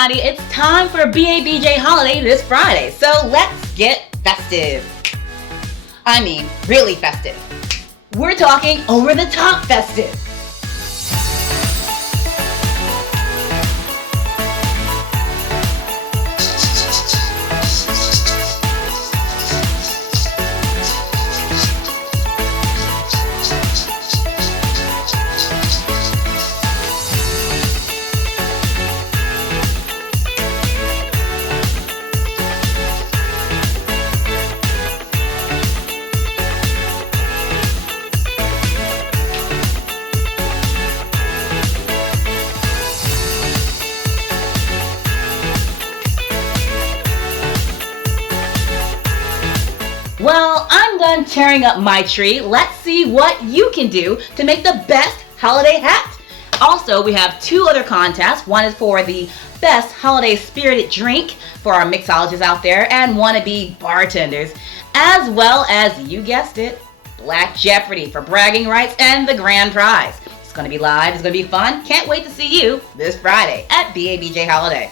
everybody, it's time for BABJ Holiday this Friday, so let's get festive. I mean, really festive. We're talking over the top festive. Well, I'm done tearing up my tree. Let's see what you can do to make the best holiday hat. Also, we have two other contests. One is for the best holiday spirited drink for our mixologists out there and wannabe bartenders, as well as, you guessed it, Black Jeopardy for bragging rights and the grand prize. It's going to be live. It's going to be fun. Can't wait to see you this Friday at BABJ Holiday.